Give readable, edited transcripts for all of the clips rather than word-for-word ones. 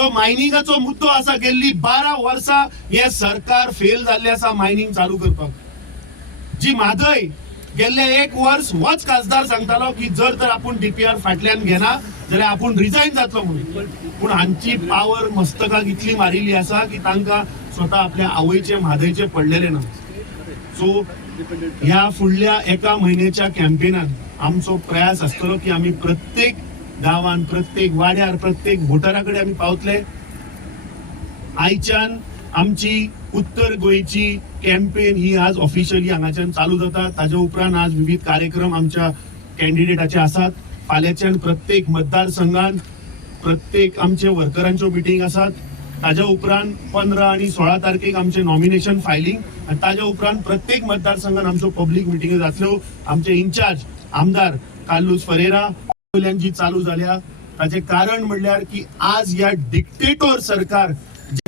जो मायनिंगाचो मुद्दो आसा गेल्ली 12 वर्सां हे सरकार फेल जाल्ले आसा मायनिंग चालू करपाक. जी म्हादय गेल्ले 1 वर्ष होच खासदार सांगतालो की जर तर आपण डीपीआर फाटल्यान घेना जाल्यार आपण रिजायन जातलो म्हणून. पूण हांची पावर मस्तकाक इतली मारिल्ली आसा की तांकां स्वता आपल्या आवयचे म्हादयचे पडलेले ना. सो ह्या फुडल्या 1 म्हयन्याच्या कॅम्पेनान आमचो प्रयास आसतलो की आमी प्रत्येक गावान, प्रत्येक वाड्यार, प्रत्येक वोटराकडे आमी पावतले. आयच्यान आमची उत्तर गोंयची कॅम्पेन ही आज ऑफिशियली हांगाच्यान चालू जाता. ताजे उपरांत आज विविध कार्यक्रम आमच्या कॅन्डिडेटाचे आसात. फाल्यांच्यान प्रत्येक मतदारसंघान प्रत्येक आमचे वर्करांच्यो मिटींग आसात. ताज्या उपरांत 15 आणि 16 तारखेक आमचे नॉमिनेशन फायलिंग आणि ताज्या उपरांत प्रत्येक मतदारसंघान आमच्यो पब्लीक मिटींग जातल्यो. आमचे इन्चार्ज आमदार कार्लोस फरेरा जी चालू जाल्या ताचे कारण म्हणल्यार की आज ह्या डिक्टेटोर सरकार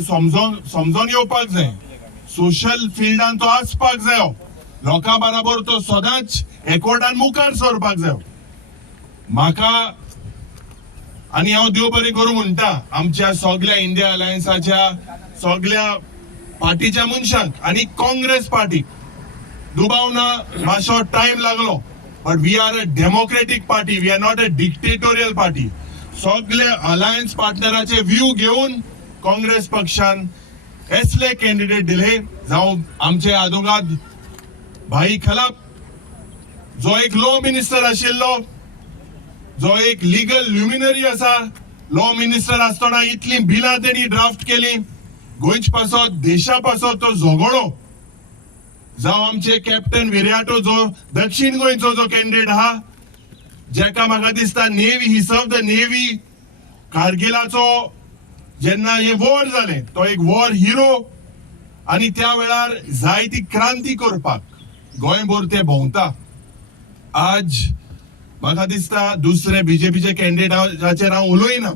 समजून येवपाक जाय. सोशल फिल्डान तो आसपाक जायो. लोकां बरोबर तो सदांच एकवटान मुखार सरपाक जायो. म्हाका आनी हांव देव बरें करूं म्हणटा आमच्या सगळ्या इंडिया अलायन्साच्या सगळ्या पार्टीच्या मनशांक आनी काँग्रेस पार्टीक दुबावना मातसो टायम लागलो. But we are a democratic party, we are not a dictatorial party. सगळे अलायन्स पार्टनराचे व्ह्यू घेऊन काँग्रेस पक्षान असले कॅन्डिडेट दिले जावं आमचे आदोगाद भाई खलाप जो एक लॉ मिनिस्टर आशिल्लो, जो एक लिगल ल्युमिनरी आसा. लॉ मिनिस्टर आसतना इतली बिलां तेणी ड्राफ्ट केली. गोंयच पासत देशा पासत तो झगडो. जावं आमचे कॅप्टन विराटो जो दक्षिण गोंयचो जो कॅन्डिडेट आहा, जेका म्हाका दिसता navy he serve the navy कारगिलाचो जेन्ना हे वॉर जाले तो एक वॉर हिरो. आणि त्या वेळार जायती क्रांती करपाक गोंयभर ते भोंवता. आज म्हाका दिसता दुसरे बीजेपीचे कॅन्डिडेटाचेर हांव उलयना,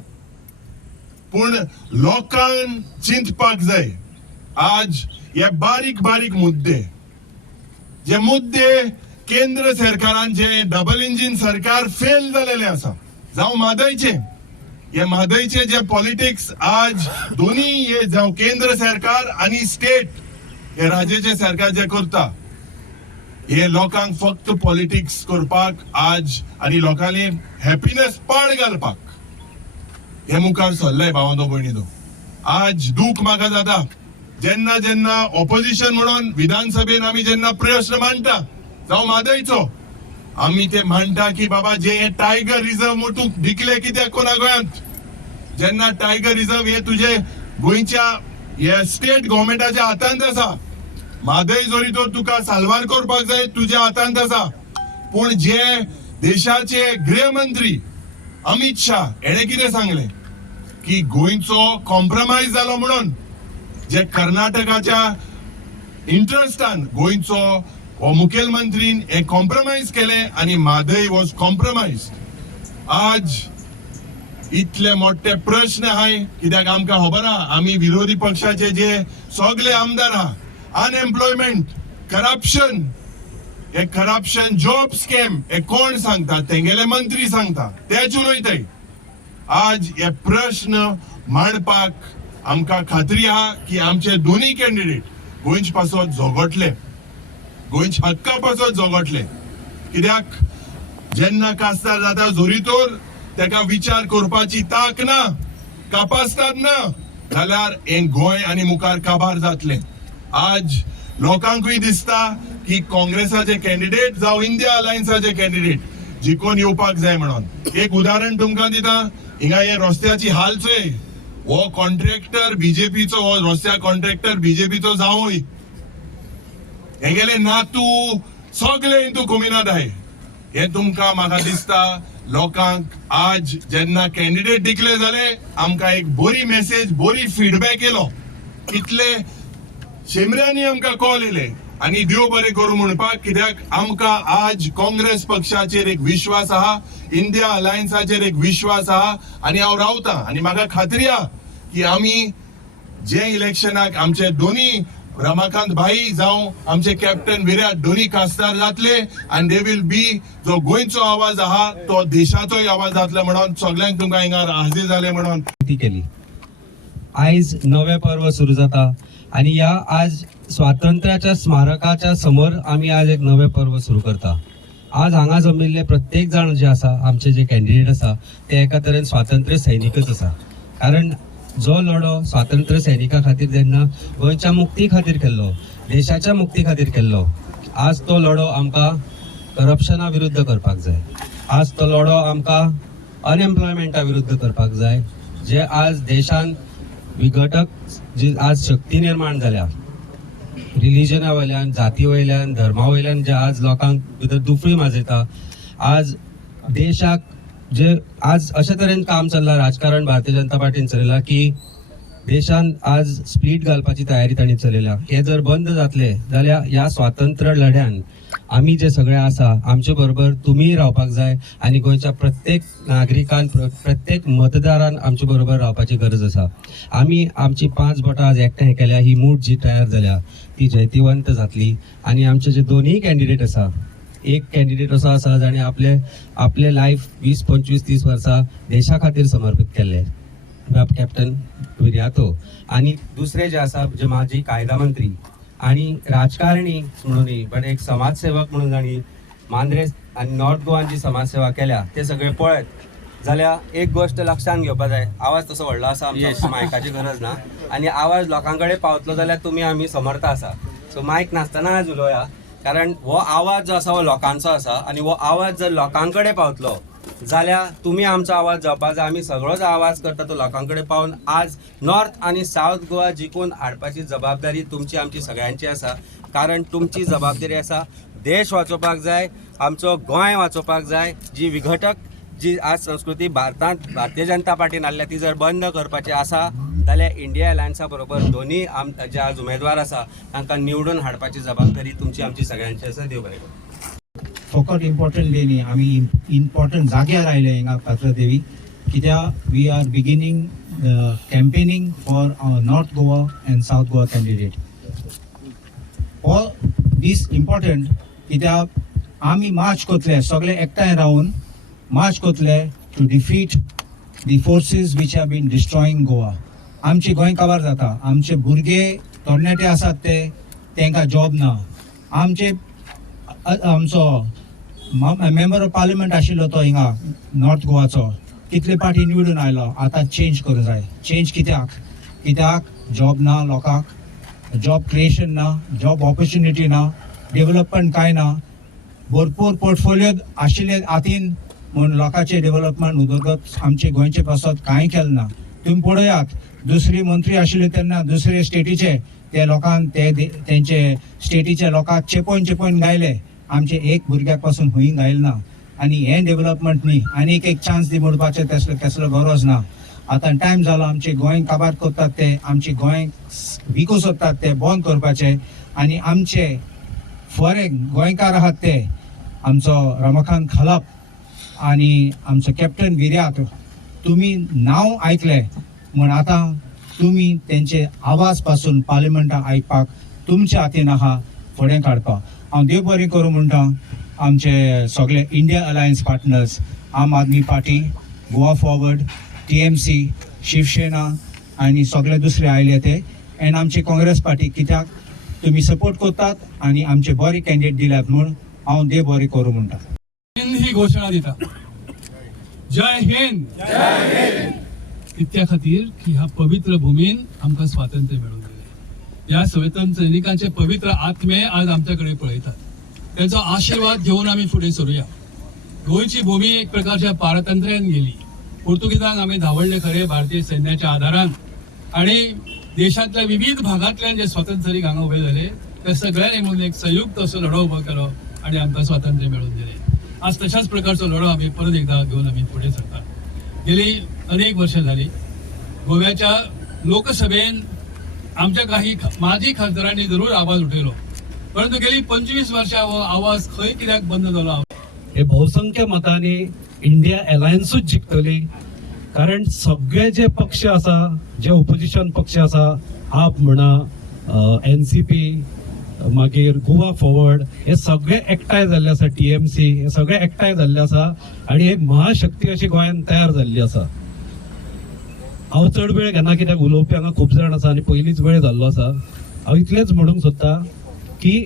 पूण लोकांक चिंतपाक जाय. आज हे बारीक बारीक मुद्दे जे मुद्दे केंद्र सरकारांचे डबल इंजिन सरकार फेल झालेले आसा. जावं म्हादयचे हे म्हादयचे जे पॉलिटिक्स आज दोन्ही हे जावं केंद्र सरकार आणि स्टेट हे राज्याचे सरकार जे करता हे लोकांक फक्त पॉलिटिक्स करपाक आज आणि लोकांनी हॅपीनेस पाड घालपाक हे मुखार सरलाय भावांनो भयणीनो. आज दूख म्हाका जाता जेन्ना जेन्ना ऑपोजिशन म्हणून विधानसभेन आमी जेन्ना प्रश्न मांडटा जावं म्हादयचो आमी ते मांडटा की बाबा जे टायगर रिझर्व म्हणून दिकले कित्याक कोणा गोंयांत. जेन्ना टायगर रिझर्व हे तुझे गोंयच्या हे स्टेट गव्हर्मेंटाच्या हातांत आसा. म्हादय जरी तो तुका साल्वार करपाक जाय तुज्या हातांत आसा. पूण जे देशाचे गृहमंत्री अमित शाह हेणे कितें सांगले की गोंयचो कॉम्प्रोमायज जालो म्हणून जे कर्नाटकाच्या इंटरेस्टान गोंयचो हो मुखेलमंत्रीन हे कॉम्प्रोमायज केले आणि म्हादय वॉज कॉम्प्रोमायज. आज इतले मोठे प्रश्न आहाय कित्याक आमकां खबर आहा आमी विरोधी पक्षाचे जे सगळे आमदार आहा अनएम्प्लॉयमेंट करप्शन हे करप्शन जॉब स्कॅम हे कोण सांगता तेंगेले मंत्री सांगता तेच उलयताय. आज हे प्रश्न मांडपाक आमकां खात्री आहा की आमचे दोन्ही कॅन्डिडेट गोंयच पासत झगडले, गोंयच हक्का पासत झगडले. कित्याक जेन्ना कास्तार जाता जोरीतोर तेका विचार करपाची ताक ना, कापासतात ना जाल्यार हे गोंय आनी मुखार काबार जातले. आज लोकांकूय दिसता की काँग्रेसाचे कॅन्डिडेट जावं इंडिया अलायन्साचे कॅन्डिडेट जिखून येवपाक जाय म्हणून. एक उदाहरण तुमकां दिता. हिंगा हे रस्त्याची हाल चोय. हो कॉन्ट्रॅक्टर बीजेपीचो, हो रस्त्या कॉन्ट्रॅक्टर बीजेपीचो जावूय हेगेले नातू सगळे हितू कुमिनात आहे. हे तुमकां म्हाका दिसता लोकांक आज जेन्ना कॅन्डिडेट डिक्लेअर जाले आमकां एक बरी मेसेज, बरी फीडबॅक येलो. कितले शेमऱ्यांनी आमकां कॉल येले आणि देव बरें करूं म्हणपाक. कित्याक आमकां आज काँग्रेस पक्षाचेर एक विश्वास आहा, इंडिया अलायन्साचेर एक विश्वास आहा आणि हांव रावता. आणि म्हाका खात्री आहा की आमी जे इलेक्शनाक आमचे दोन्ही रमाकांत भाई जावं आमचे कॅप्टन विराट दोन्ही खासदार जातले आणि दे विल बी जो गोंयचो आवाज आहा तो देशाचोय आवाज जातलो म्हणून सगळ्यांक तुमकां हिंगा हाजीर जाले म्हणून केली. आयज नवे पर्व सुरू जाता आणि या आज स्वातंत्र्याच्या स्मारकाच्या समोर आम्ही आज एक नवे पर्व सुरू करता. आज हांगा जमिल्ले प्रत्येक जाण जे आसा आमचे जे कॅन्डिडेट आसा ते एका तरेन स्वातंत्र्य सैनिकच आसा. कारण जो लढो स्वातंत्र्य सैनिका खातीर जेन्ना गोंयच्या मुक्ती खातीर केल्लो, देशाच्या मुक्ती खातीर केल्लो, आज तो लढो आमकां करप्शना विरुद्ध करपाक जाय. आज तो लढो आमकां अनएम्प्लॉयमेंटा विरुद्ध करपाक जाय. जे आज देशान विघटक जी आज शक्ती निर्माण जाल्या रिलिजना वयल्यान, जाती वयल्यान, धर्मा वयल्यान, जे आज लोकांक भितर दुफळी माजयता. आज देशाक जे आज अशे तरेन काम चल्लां, राजकारण भारतीय जनता पार्टीन चलयलां की देशान आज स्प्लीट घालपाची तयारी तांणी चलयल्या. हे जर बंद जातले जाल्यार ह्या स्वातंत्र्य लढ्यान आमी जे सगळे आसा आमचे बरोबर तुमीय रावपाक जाय आणि गोंयच्या प्रत्येक नागरिकान, प्रत्येक मतदारान आमचे बरोबर रावपाची गरज आसा. आमी आमची 5 बोटां आज एकठांय केल्या, ही मूठ जी तयार जाल्या ती जैतिवंत जातली. आणि आमचे जे दोनूय कॅन्डिडेट आसा, एक कॅन्डिडेट असो आसा जाणे आपले लायफ 20, 25, 30 वर्सां देशा खातीर समर्पित केल्ले, कॅप्टन विर्यातो. आणि दुसरे जे आसा जे माजी कायदा मंत्री आणि राजकारणी म्हणून पण एक समाजसेवक म्हणून जाणी मांद्रेस आणि नॉर्थ गोवान जी समाजसेवा केल्या ते सगळे पळयत जाल्यार एक गोष्ट लक्षात घेवपाक जाय. आवाज तसो व्हडलो आसा आमचो, मायकाची गरज ना. आणि आवाज लोकां कडेन पावतलो जाल्यार तुमी आमी समर्थ आसा. सो मायक नासतना आज उलोवया, कारण हो आवाज जो आसा हो लोकांचो आसा. आणि हो आवाज जर लोकां कडेन पावतलो जाल्यार तुमी आमचो आवाज जावपा जाय. आमी सगळोच आवाज करता तो लोकां कडेन पावन आज नॉर्थ आणि साऊथ गोवा जिखून हाडपाची जबाबदारी तुमची आमची सगळ्यांची आसा. कारण तुमची जबाबदारी आसा देश वाचोवपाक जाय, आमचो गोंय वाचोवपाक जाय. जी विघटक जी आज संस्कृती भारतांत भारतीय जनता पार्टीन हाडल्या ती जर बंद करपाची आसा जाल्यार इंडिया अलायन्सा बरोबर दोन्ही जे आज उमेदवार आसा तांकां निवडून हाडपाची जबाबदारी तुमची आमची सगळ्यांची आसा. देव बरें करूं. फकत इम्पॉर्टंट डे न्ही, आमी इम्पॉर्टंट जाग्यार आयले हिंगा पात्रादेवी, कित्याक we are beginning campaigning for north Goa and south Goa candidate. All these important कित्याक आमी मार्च कोतले, सगळे एकठांय रावन मार्च कोतले to defeat the forces which have been destroying Goa. आमचे गोंय काबार जाता, आमचे भुरगे तरणाटे आसात ते तांकां जॉब ना. आमचो मेंबर ऑफ पार्लिमेंट आशिल्लो तो हिंगा नॉर्थ गोवाचो कितले पाटी निवडून आयलो, आतां चेंज करूं जाय. चेंज कित्याक जॉब ना लोकांक, जॉब क्रिएशन ना, जॉब ऑपॉर्च्युनिटी ना, डेव्हलपमेंट कांय ना. भरपूर पोर्टफोलियो आशिल्ले हातीन म्हूण लोकांचे डेव्हलपमेंट उदरगत आमचे गोंयचे पासत कांय केलें ना. तुम्ही पळयात दुसरी मंत्री आशिल्ले तेन्ना दुसरे स्टेटीचे ते लोकांक तेंचे स्टेटीचे लोकांक चेपोवन गायले. आमचे एक भुरग्याक पासून खंय गायल ना. आणि हे डेव्हलपमेंट न्ही, आनीक एक चान्स दी म्हणपाचे कसलो गरज ना. आतां टायम जालो आमचे गोंय काबार करतात ते, आमचे गोंय विकू सोदतात ते बंद करपाचे. आणि आमचे फॉरेन गोंयकार आहात ते आमचो रमाकांत खलप आणि आमचो कॅप्टन विर्यात, तुम्ही नाव ऐकले म्हण आतां तुम्ही तेंचे आवाज पासून पार्लिमेंटाक आयकपाक तुमच्या हातीन आहा फुडें काडपाक. हांव देव बरें करूं म्हणटा आमचे सगळे India alliance partners, Aam Aadmi Party, Goa Forward, TMC, Shivsena आणि सगळे दुसरे आयले ते, एंड आमची काँग्रेस पार्टी, कित्याक तुम्ही सपोर्ट करतात आणि आमचे बरे कॅन्डिडेट दिल्यात म्हणून हांव देव बरें करूं म्हणटा. ही घोषणा दिता. जय हिंद. इतक्या खातीर की ह्या पवित्र भूमीन आमकां स्वातंत्र्य मेळून दिलें. ह्या स्वातंत्र्य सैनिकांचे पवित्र आत्मे आज आमच्याकडे पळयतात. त्यांचा आशीर्वाद घेऊन आम्ही फुडें सरूया. गोंयची भूमी एक प्रकारच्या पारतंत्र्यान गेली. पोर्तुगीजांक आमी धांवडले खरे भारतीय सैन्याच्या आदारान, आणि देशातल्या विविध भागांतल्यान जे स्वातंत्र्य सैनिक हांगा उभे झाले ते सगळ्यांनी म्हणून एक संयुक्त असो लढो उबो केलो आणि आमकां स्वातंत्र्य मेळून दिलें. आज तशाच प्रकारचो लढो आम्ही परत एकदा घेऊन आम्ही पुढे सरतात. गेली अनेक वर्ष झाली गोव्याच्या लोकसभेन आमच्या काही माजी खासदारांनी जरूर आवाज उठयलो, परंतु गेली 25 वर्षां हो आवाज खंय कित्याक बंद जालो. हे बहुसंख्य मतांनी इंडिया अलायन्सूच जिखतली, कारण सगळे जे पक्ष आसा, जे ओपोजिशन पक्ष आसा, आप म्हणा, NCP, मागीर गोवा फॉरवर्ड, हे सगळे एकठांय जाल्ले आसा, TMC, हे सगळे एकठांय जाल्ले आसा आणि एक महाशक्ती अशी गोंयांत तयार जाल्ली आसा. हांव चड वेळ घेना कित्याक उलोवपी हांगा खूब जाण आसा आनी पयलींच वेळ जाल्लो आसा. हांव इतलेंच म्हणूंक सोदतां की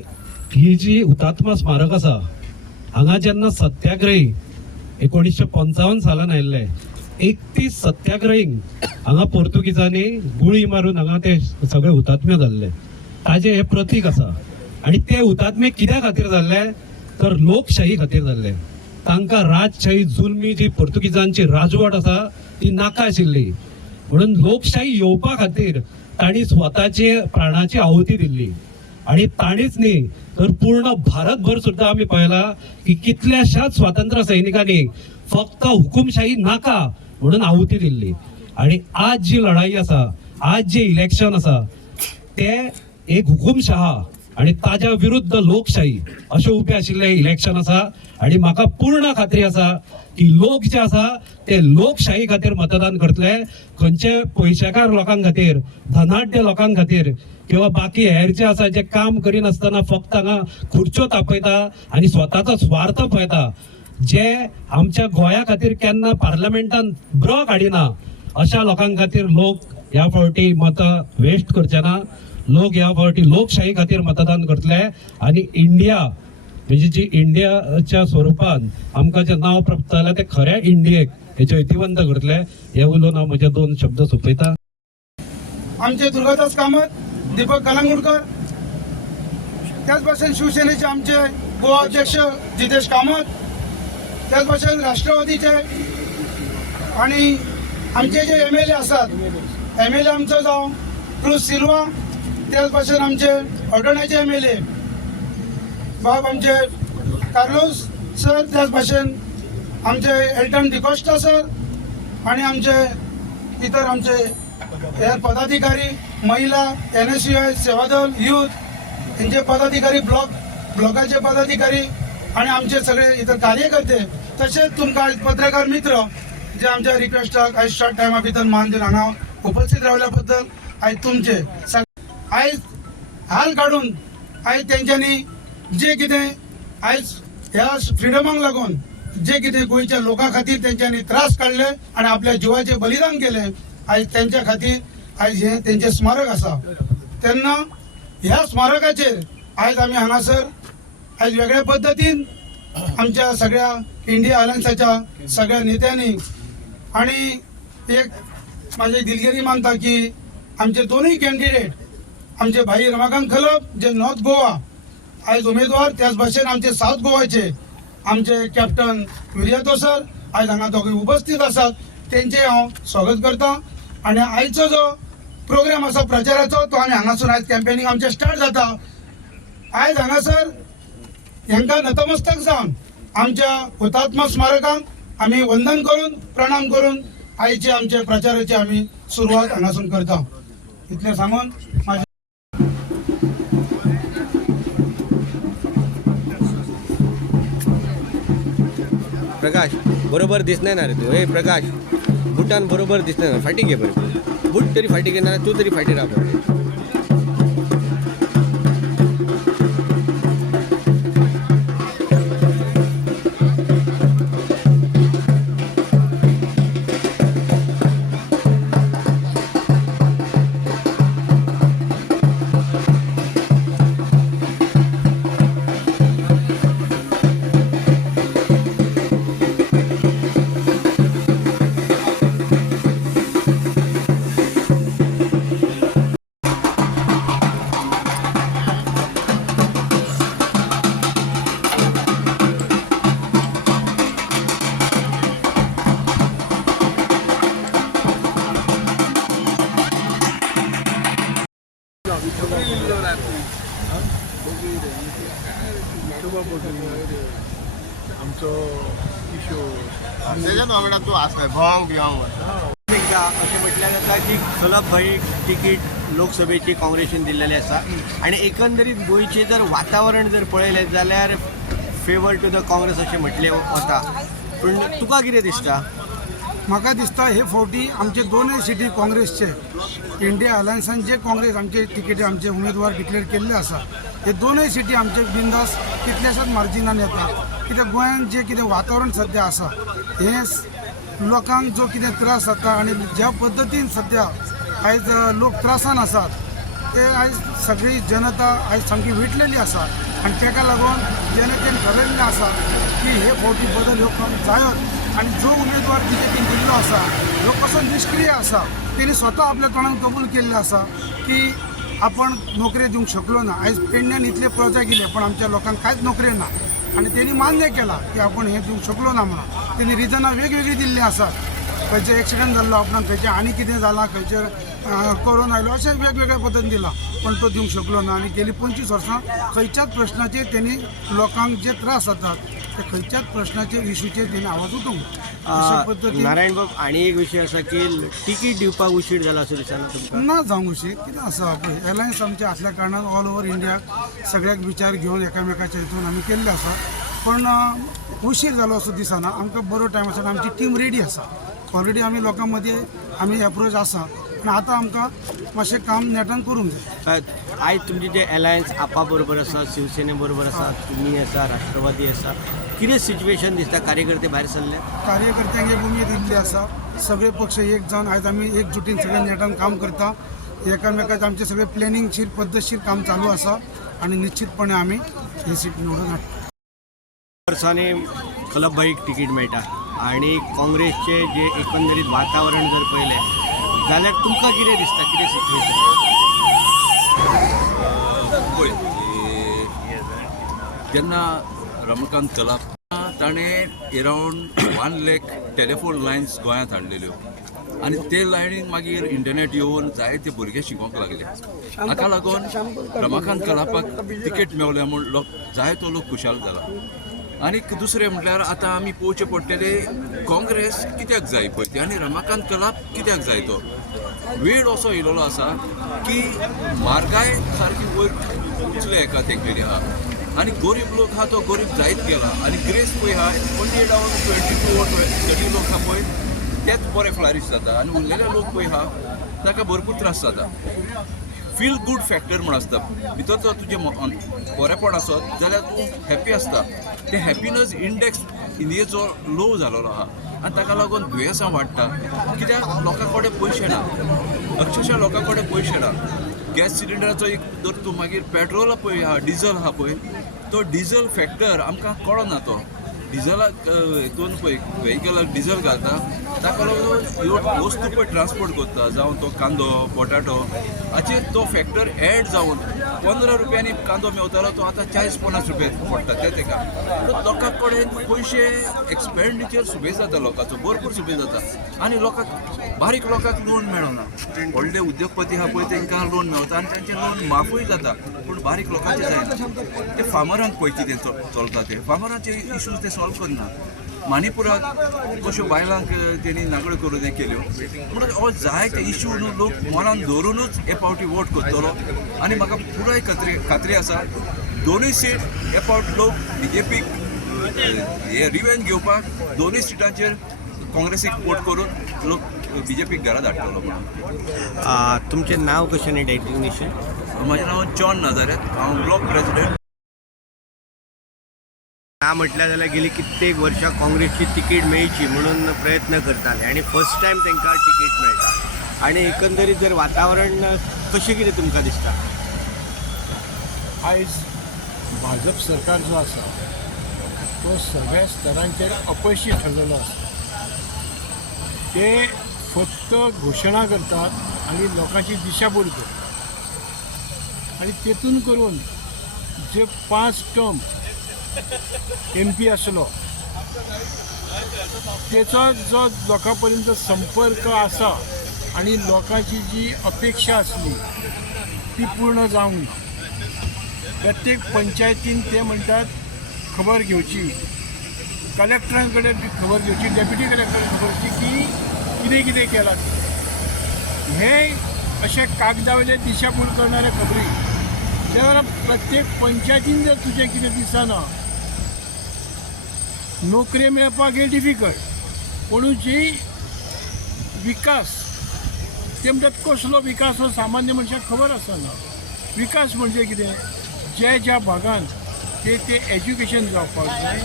ही जी हुतात्मा स्मारक आसा हांगा जेन्ना सत्याग्रही 1955 सालान आयिल्ले 31 सत्याग्रहींक हांगा पोर्तुगीजांनी गुळी मारून हांगा ते सगळे हुतात्मे जाल्ले. ताजे हे प्रतीक आसा आनी ते हुतात्मे कित्या खातीर जाल्ले तर लोकशाही खातीर जाल्ले. तांकां राजशाही जुलमी जी पोर्तुगीजांची राजवट आसा ती नाका आशिल्ली म्हणून लोकशाही येवपा खातीर तांणी स्वताची प्राणाची आहुती दिल्ली. आणि ताणीच न्ही तर पूर्ण भारतभर सुद्धा आम्ही पळयला की कितल्याशाच स्वातंत्र्य सैनिकांनी फक्त हुकुमशाही नाका म्हणून आहुती दिल्ली. आणि आज जी लढाई आसा, आज जे इलेक्शन आसा ते एक हुकुमशहा आणि ताज्या विरुद्ध लोकशाही अशें उबे आशिल्ले इलेक्शन आसा. आणि म्हाका पूर्ण खात्री आसा की लोक जे आसा ते लोकशाही खातीर मतदान करतले. खंयचे पयशेकार लोकां खातीर, धनाढ्य लोकां खातीर किंवा बाकी हेर जे आसा जे काम करिनासतना फक्त हांगा खुर्च्यो तापयता आनी स्वताचो स्वार्थ पळयता, जे आमच्या गोंया खातीर केन्ना पार्लमेंटान ब्र काडिना अशा लोकां खातीर लोक ह्या फावटी मतां वेस्ट करचे ना. लोक ह्या फावटी लोकशाही खातीर मतदान करतले आणि इंडिया म्हणजे जी इंडियाच्या स्वरूपान आमकां जे नांव प्राप्त जालें ते खऱ्या इंडियेक हेचे इतिवंत करतले. हे उलोवन हांव म्हजे 2 शब्द सोंपयता. आमचे दुर्गादास कामत, दीपक कलंगूटकर, त्याच भाशेन शिवसेनेचे आमचे गोवा अध्यक्ष जितेश कामत, त्याच भाशेन राष्ट्रवादीचे आणि आमचे जे MLA आसात, MLA आमचो जावं क्रुज सिल्वा, त्याच भाशेन आमचे ऑर्डोनाचे MLA बाब आमचे कार्लोस सर, त्याच भाशेन आमचे एल्टन डिकोस्टा सर आणि आमचे इतर आमचे हेर पदाधिकारी, महिला, NSUI, सेवादल, यूथ यांचे पदाधिकारी, ब्लॉकाचे पदाधिकारी आणि आमचे सगळे इतर कार्यकर्ते, तसेच तुमकां आज पत्रकार मित्र जे आमच्या रिक्वेस्टाक आयज शॉर्ट टायमा भितर मान दिवन हांगा उपस्थित रावल्या बद्दल आयज तुमचे आयज हाल काडून आयज तेंच्यांनी जे कितें आयज ह्या फ्रिडमाक लागून जे कितें गोंयच्या लोकां खातीर तेंच्यांनी त्रास काडले आणि आपल्या जिवाचे बलिदान केले, आयज त्यांच्या खातीर आयज हे तेंचे स्मारक आसा. तेन्ना ह्या स्मारकाचेर आयज आमी हांगासर आयज वेगळ्या पद्दतीन आमच्या सगळ्या इंडिया अलायन्साच्या सगळ्या नेत्यांनी आणि एक माझी दिलगिरी मानता की आमचे दोनूय कॅन्डिडेट आमचे भाई रमाकांत खलप जे नॉर्थ गोवा आयज उमेदवार, त्याच भाशेन आमचे साऊथ गोवाचे आमचे कॅप्टन विर्यातो सर आयज हांगा दोगूय उपस्थित आसात. तेंचे हांव स्वागत करता. आणि आयचो जो प्रोग्राम आसा प्रचाराचो तो आमी हांगासून आयज कॅम्पेनींग आमचें स्टार्ट जाता. आयज हांगासर हेंकां नतमस्तक जावन आमच्या हुतात्मा स्मारकांक आमी वंदन करून प्रणाम करून आयचे आमचे प्रचाराची आमी सुरवात हांगासून करता. इतलें सांगून म्हाजें प्रकाश बरोबर दिसना ना रे तू. ए प्रकाश बुटान बरोबर दिसना ना. फाटी घे बरें. बूट तरी फाटी घेना, तू तरी फाटी राव बरें. त्याच्यात वांगडा तूं आसय भोंग बिवंग अशें म्हटल्यार जाता की सलभ भाई तिकीट लोकसभेची काँग्रेसीन दिल्लेली आसा आनी एकंदरीत गोंयचें जर वातावरण जर पळयलें जाल्यार फेवर टू द काँग्रेस अशें म्हटलें वता. पूण तुका कितें दिसता? म्हाका दिसता हे फावटी आमचे दोनूय सिटी काँग्रेसचे इंडिया अलायन्सान जे काँग्रेस आमचे तिकेटी आमचे उमेदवार डिक्लेअर केल्ले आसा हे दोनूय सिटी आमचे बिंदास कितल्याशाच मार्जिनान येता. कित्याक गोंयांत जे कितें वातावरण सध्या आसा हे लोकांक जो कितें त्रास जाता आनी ज्या पद्दतीन सद्या आयज लोक त्रासान आसात ते आयज सगळी जनता आयज सामकी विटलेली आसा आनी ताका लागून जनतेन ठरयल्लें आसा की हे फावटी बदल ह्यो जायोच आनी जो उमेदवार बीजेपीन दिल्लो आसा ह्यो कसो निश्क्रीय आसा तेणी स्वता आपल्या तोंडान कबूल केल्लें आसा की आपण नोकरी दिवंक शकलो ना आयज पेडण्यान इतले प्रोजेक्ट येयले पण आमच्या लोकांक कांयच नोकरी ना आनी तेणी मान्य केला की आपण हे दिवंक शकलो ना म्हणून तेणी रिजनां वेगवेगळी दिल्लीं आसात खंयचे एक्सिडेंट जाल्लो आपणाक खंयचे आनी कितें जालां खंयचे कोरोना आयलो अशें वेगवेगळ्या पद्दतीन दिला पण तो दिवंक शकलो ना आनी गेली 25 वर्सां खंयच्याच प्रश्नाचेर तेणी लोकांक जे त्रास जातात ते खंयच्याच प्रश्नाचेर इशूचेर तेणी आवाज उठोवंक अशा पद्दतीन नारायण बाब आनी एक विशय आसा की तिकीट दिवपाक उशीर जाला अशें दिसना तुमकां ना जावंक अशें कितें आसा पळय एलायन्स आमचे आसल्या कारणान ऑल ओव्हर इंडिया सगळ्याक विचार घेवन एकामेकाच्या हितून आमी केल्ले आसा पण उशीर जालो असो दिसना आमकां बरो टायम आसा आमची टीम रेडी आसा ऑलरेडी आमी लोकां मदीं आमी एप्रोच आसा आनी आतां आमकां मातशें काम नेटान करूंक जाय आयज तुमचे जे एलायन्स आपा बरोबर आसा शिवसेने बरोबर आसा तुमी आसा राष्ट्रवादी आसा कितें सिच्युएशन दिसता कार्यकर्ते भायर सरले कार्यकर्त्यांक एक उमेद दिल्ली आसा सगळे पक्ष एक जावन आयज आमी एकजुटीन सगळे नेटान काम करता एकामेकाचें आमचें सगळें प्लॅनिंगशीर पद्दतशीर काम चालू आसा आनी निश्चितपणे आमी ही सीट निवडून हाडटा वर्सांनी कलबभाईक तिकीट मेळटा आनी काँग्रेसचे जे एकंदरीत वातावरण जर पळयलें जाल्यार तुमकां कितें दिसता कितें सिच्युएशन पळय जेन्ना रमाकांत कलाप ताणें अरावंड 1 लाख टेलिफोन लायन्स गोंयांत हाडलेल्यो आनी ते लायनीक मागीर इंटरनेट येवन जायते भुरगे शिकोवंक लागले हाका लागून रमाकांत कलापाक तिकेट मेवल्या म्हूण जायतो लोक खुशाल जाला आनीक दुसरें म्हटल्यार आतां आमी पळोवचें पडटले काँग्रेस कित्याक जाय पळय ती आनी रमाकांत कलाप कित्याक जाय तो वेळ असो येयलो आसा की म्हारगाय सारकी वयर उचले एका तेंगेरी आहा आनी गरीब लोक आहा तो गरीब जायत गेला आनी ग्रेस पळय आहा ओन्ली डावन 22 or 30 लोक आहा पळय तेच बरे फ्लरिश जाता आनी उरलेले लोक पळय आहा ताका भरपूर त्रास जाता फील गूड फॅक्टर म्हण आसता भितर जर तुजें बरेपण आसत जाल्यार तूं हॅप्पी आसता ते हॅपिनस इंडेक्स इंडियेचो लो जालोलो आहा आनी ताका लागून दुयेंसां वाडटा कित्याक लोकां कडेन पयशे ना अक्षरशा लोकां कडेन पयशे ना गॅस सिलिंडराचो एक जर तूं मागीर पेट्रोल पळय आहा डिझल आहा पळय तो डिझल फॅक्टर आमकां कळना तो डिझलाक हितून पळय व्हेहिकलाक डिझल घालता ताका लागून ह्यो वस्तू पळय ट्रान्सपोर्ट करता जावं तो कांदो पोटाटो हाचेर तो फॅक्टर एड जावन 15 रुपयांनी कांदो मेवतालो तो आतां 40-50 रुपया पडटा ते ताका लोकां कडेन पयशे एक्सपेंडिचर सुबेज जाता लोकांचो भरपूर सुबेज जाता आनी लोकांक बारीक लोकांक लोन मेळना व्हडले उद्योगपती आहा पळय तांकां लोन मेळटा आनी तांचें लोन माफूय जाता पूण बारीक लोकांचें जायना ते फार्मरांक पळय कितें चलता ते फार्मरांचे इश्यूज ते सॉल्व करना मणिपुरात कश्यो बायलांक तेणी नागड्यो करून हे केल्यो म्हणून हो जायते इश्यू न्हू लोक मनान दवरूनच हे फावटी वोट करतलो आनी म्हाका पुराय खात्री आसा दोनूय सीट हे फावट लोक बीजेपीक हे रिवेंज घेवपाक दोनूय सीटांचेर काँग्रेसीक वोट करून लोक बीजेपीक घरा धाडटलो म्हणून तुमचें नांव कशें न्ही डेजिग्नेशन म्हजें नांव जॉन नाजारेथ हांव ब्लॉक प्रेसिडेंट ना म्हटल्यार जाल्यार गेली कित्येक वर्सां काँग्रेसची तिकीट मेळची म्हणून प्रयत्न करताले आनी फर्स्ट टायम तांकां तिकीट मेळटा आनी एकंदरीत जर वातावरण कशें कितें तुमकां दिसता आयज भाजप सरकार जो आसा तो सगळ्या स्तरांचेर अपयशी ठरलेलो आसा ते फक्त घोशणा करतात आनी लोकांची दिशाभूल करतात आनी तेतून करून जे 5 टर्म MP आसलो तेचो जो लोकां पर्यंत संपर्क आसा आनी लोकांची जी अपेक्षा आसली ती पूर्ण जावंक ना प्रत्येक पंचायतीन ते म्हणटात खबर घेवची कलेक्टरां कडेन खबर घेवची डेप्युटी कलेक्टरान खबर घेवची की कितें कितें केलां हे अशे कागदावयले दिशाभूल करणारे खबरी त्या प्रत्येक पंचायतीन जर तुजें कितें दिसना नोकरी मेळपाक हे डिफिकल्ट पूण जी विकास ते म्हणटात कसलो विकास हो सामान्य मनशाक खबर आसना विकास म्हणजे कितें जे ज्या भागांत ते एज्युकेशन जावपाक जाय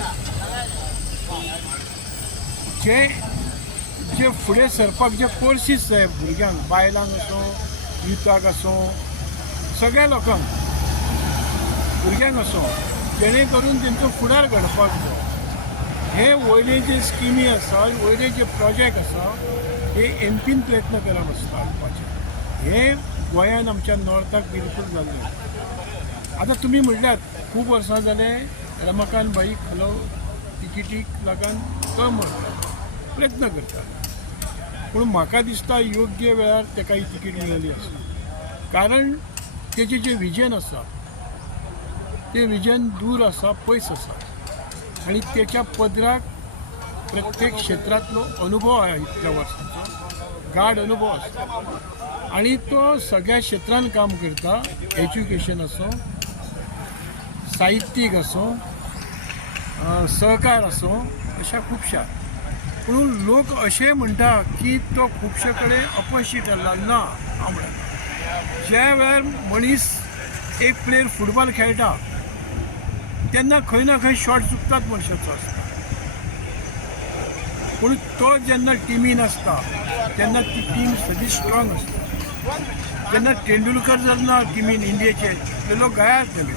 जे जे फुडें सरपाक जे कोर्सीस जाय भुरग्यांक, बायलांक असो, युथाक असो, सगळ्या लोकांक, भुरग्यांक असो, जेणे करून तेंचो फुडार घडपाक जाय. हे वयले जे स्किमी आसा, वयले जे प्रोजेक्ट आसा, हे एमपीन प्रयत्न करप आसता हाडपाचे. हे गोंयान आमच्या नॉर्थाक बिलकूल जाल्ले. आतां तुमी म्हटल्यात खूब वर्सां जाले रमाकांत भाई खलो तिकीटीक लागून कम प्रयत्न करता, पूण म्हाका दिसता योग्य वेळार ताका ही तिकीट मेळिल्ली आसा. कारण तेजें जें विजन आसा तें विजन दूर आसा, पयस आसा, आनी तेच्या पदराक प्रत्येक क्षेत्रांतलो अनुभव आसा, इतल्या वर्सांचो गाढ अनुभव आसा, आनी तो सगळ्या क्षेत्रांत काम करता. एज्युकेशन असो, साहित्यीक असो, सहकार असो, अशा खुबशा. पूण लोक अशें म्हणटा की तो खुबशे कडेन अपयशी ठरला. ना, हांव म्हणटा ज्या वेळार मनीस एक प्लेयर फुटबॉल खेळटा तेन्ना खंय ना खंय शॉट चुकतात मनशाचो आसता, पूण तो जेन्ना टिमीन आसता तेन्ना ती टीम सगळी स्ट्रॉंग आसता. जेन्ना तेंडुलकर जर ना टिमीन इंडियेचे ते लोक गायात जाले.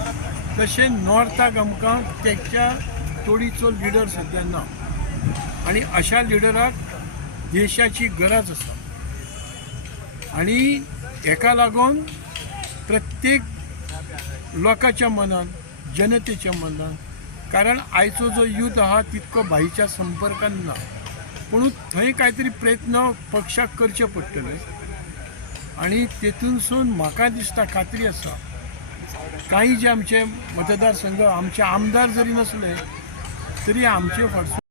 तशें नॉर्थाक आमकां तेच्या तोडीचो लिडर सद्या ना, आनी अशा लिडराक देशाची गरज आसा. आनी हेका लागून प्रत्येक लोकांच्या मनान, जनतेच्या मनान, कारण आयचो जो यूथ आहा तितको भाईच्या संपर्कान ना, पूण थंय कांय तरी प्रयत्न पक्षाक करचे पडटले. आनी तेतूनसून म्हाका दिसता खात्री आसा काही जे आमचे मतदारसंघ, आमचे आमदार जरी नसले तरी आमचे फाटसून